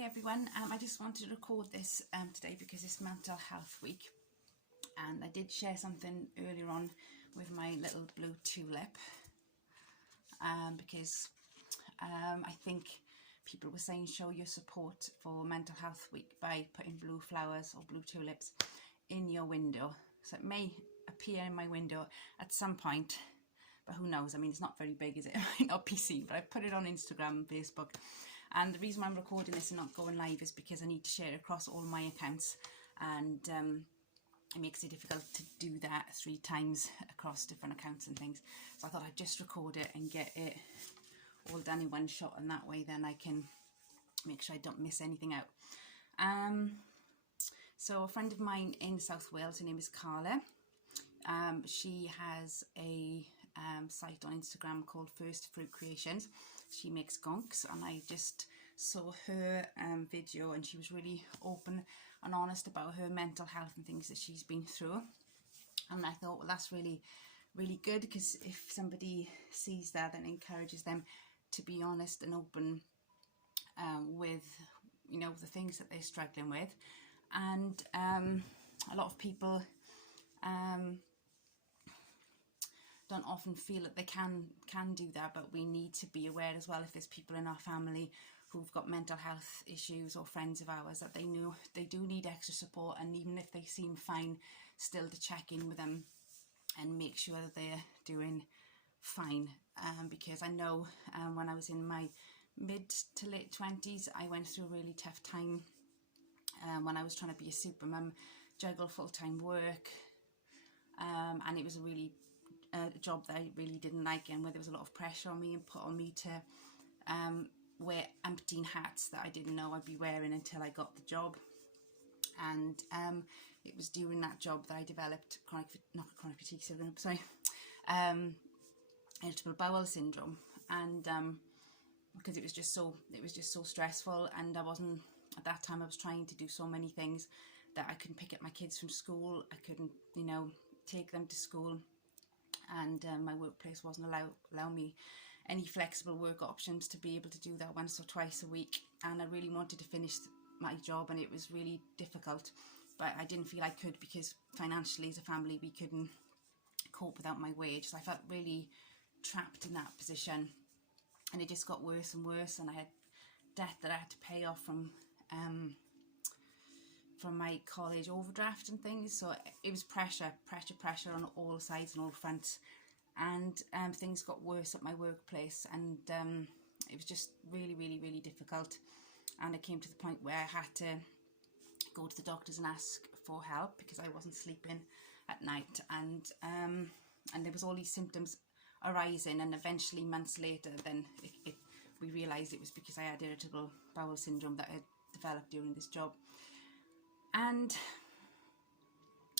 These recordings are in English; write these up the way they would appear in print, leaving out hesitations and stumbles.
Hi everyone, I just wanted to record this today because it's Mental Health Week, and I did share something earlier on with my little blue tulip because I think people were saying show your support for Mental Health Week by putting blue flowers or blue tulips in your window. So it may appear in my window at some point, but who knows? I mean, it's not very big, is it? It might not be seen, but I put it on Instagram and Facebook. And the reason why I'm recording this and not going live is because I need to share it across all my accounts, and it makes it difficult to do that 3 times across different accounts and things. So I thought I'd just record it and get it all done in one shot, and that way then I can make sure I don't miss anything out. So a friend of mine in South Wales, her name is Carla. She has a site on Instagram called First Fruit Creations. She makes gonks, and I just saw her video, and she was really open and honest about her mental health and things that she's been through. And I thought, well, that's really, really good, because if somebody sees that, then it encourages them to be honest and open with, you know, the things that they're struggling with. And a lot of people don't often feel that they can do that, but we need to be aware as well, if there's people in our family who've got mental health issues or friends of ours, that they know they do need extra support, and even if they seem fine, still to check in with them and make sure that they're doing fine. Because I know when I was in my mid to late 20s, I went through a really tough time when I was trying to be a super mum, juggle full-time work, and it was a really a job that I really didn't like, and where there was a lot of pressure on me and put on me to wear umpteen hats that I didn't know I'd be wearing until I got the job. And it was during that job that I developed irritable bowel syndrome, and because it was just so stressful, and I wasn't, at that time I was trying to do so many things that I couldn't pick up my kids from school, I couldn't, you know, take them to school, and my workplace wasn't allow me any flexible work options to be able to do that once or twice a week. And I really wanted to finish my job, and it was really difficult, but I didn't feel I could, because financially as a family we couldn't cope without my wage. So I felt really trapped in that position, and it just got worse and worse, and I had debt that I had to pay off from my college overdraft and things. So it was pressure on all sides and all fronts, and things got worse at my workplace, and it was just really, really, really difficult. And it came to the point where I had to go to the doctors and ask for help, because I wasn't sleeping at night, and there was all these symptoms arising, and eventually months later then we realised it was because I had irritable bowel syndrome that had developed during this job. And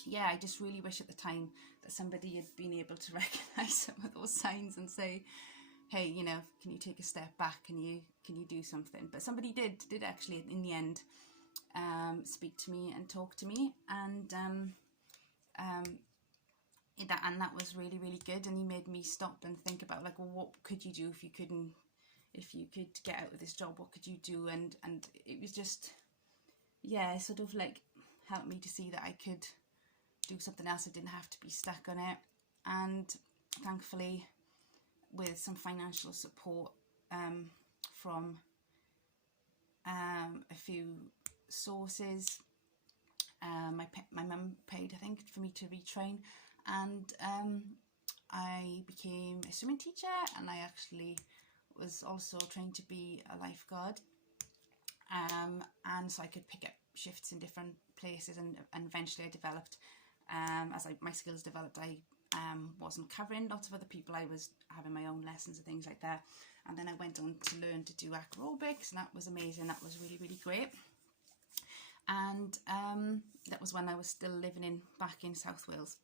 yeah, I just really wish at the time that somebody had been able to recognise some of those signs and say, hey, you know, can you take a step back, can you do something? But somebody did actually in the end speak to me and talk to me, and that was really, really good. And he made me stop and think about, like, well, what could you do if you could get out of this job? What could you do? And it was just, yeah, sort of like helped me to see that I could do something else. I didn't have to be stuck on it. And thankfully, with some financial support from a few sources, my mum paid, I think, for me to retrain, and I became a swimming teacher, and I actually was also trained to be a lifeguard, and so I could pick up shifts in different places, and eventually I developed, as my skills developed, I wasn't covering lots of other people, I was having my own lessons and things like that. And then I went on to learn to do acrobics, and that was amazing, that was really, really great. And that was when I was still living back in South Wales.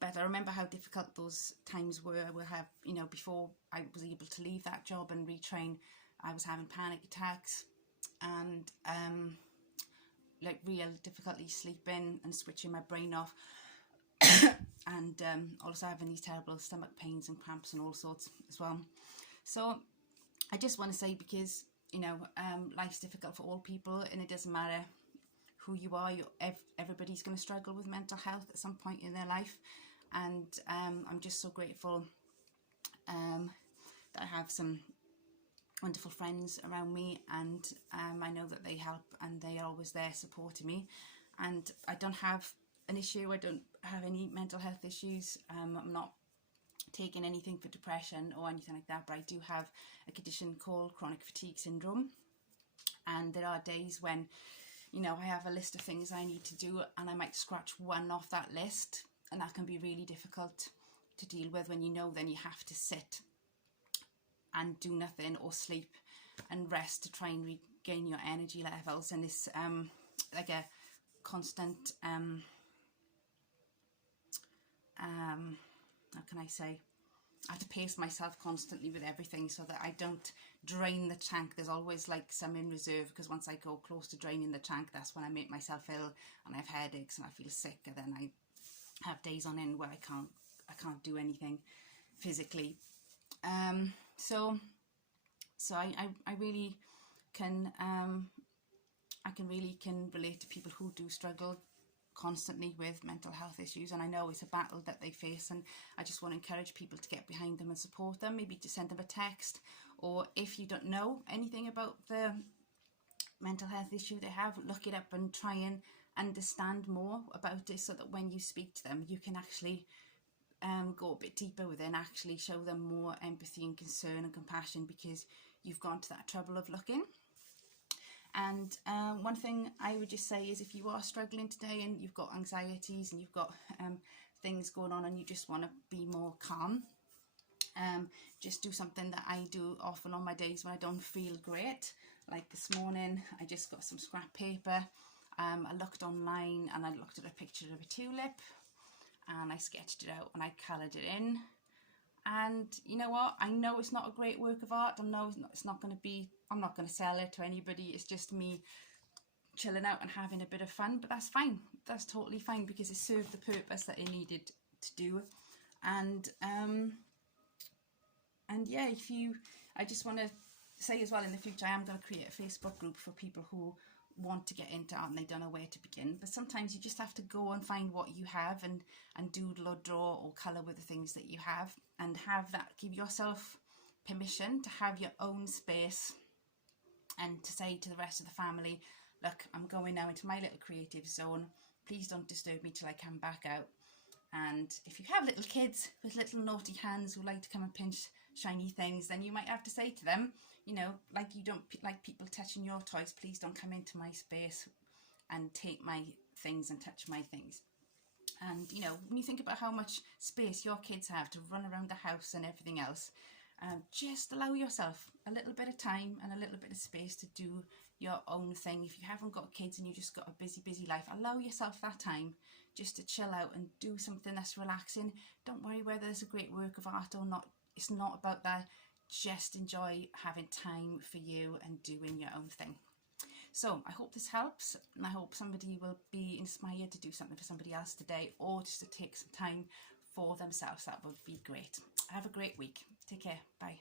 But I remember how difficult those times were. I will have, you know, before I was able to leave that job and retrain, I was having panic attacks, and like real difficulty sleeping and switching my brain off, and also having these terrible stomach pains and cramps and all sorts as well. So I just want to say, because you know, life's difficult for all people, and it doesn't matter who you are. Everybody's going to struggle with mental health at some point in their life, and I'm just so grateful that I have some wonderful friends around me, and I know that they help and they are always there supporting me. And I don't have an issue, I don't have any mental health issues. I'm not taking anything for depression or anything like that, but I do have a condition called chronic fatigue syndrome, and there are days when, you know, I have a list of things I need to do and I might scratch one off that list, and that can be really difficult to deal with when you know then you have to sit and do nothing or sleep and rest to try and regain your energy levels. And this like a constant how can I say, I have to pace myself constantly with everything so that I don't drain the tank. There's always like some in reserve, because once I go close to draining the tank, that's when I make myself ill and I have headaches and I feel sick, and then I have days on end where I can't do anything physically. So I really can I can relate to people who do struggle constantly with mental health issues, and I know it's a battle that they face, and I just want to encourage people to get behind them and support them, maybe to send them a text, or if you don't know anything about the mental health issue they have, look it up and try and understand more about it, so that when you speak to them you can actually go a bit deeper with it and actually show them more empathy and concern and compassion, because you've gone to that trouble of looking. And one thing I would just say is, if you are struggling today and you've got anxieties and you've got things going on and you just want to be more calm, just do something that I do often on my days when I don't feel great. Like this morning, I just got some scrap paper. I looked online and I looked at a picture of a tulip, and I sketched it out and I coloured it in. And you know what? I know it's not a great work of art. I know it's not going to be, I'm not going to sell it to anybody. It's just me chilling out and having a bit of fun, but that's fine. That's totally fine, because it served the purpose that it needed to do. And yeah, I just want to say as well, in the future, I am going to create a Facebook group for people who want to get into art and they don't know where to begin. But sometimes you just have to go and find what you have and doodle or draw or colour with the things that you have, and have that, give yourself permission to have your own space, and to say to the rest of the family, look, I'm going now into my little creative zone, please don't disturb me till I come back out. And if you have little kids with little naughty hands who like to come and pinch shiny things, then you might have to say to them, you know, like you don't like people touching your toys, please don't come into my space and take my things and touch my things. And you know, when you think about how much space your kids have to run around the house and everything else, just allow yourself a little bit of time and a little bit of space to do your own thing. If you haven't got kids and you just got a busy life, allow yourself that time just to chill out and do something that's relaxing. Don't worry whether it's a great work of art or not. It's not about that. Just enjoy having time for you and doing your own thing. So I hope this helps, and I hope somebody will be inspired to do something for somebody else today, or just to take some time for themselves. That would be great. Have a great week. Take care. Bye.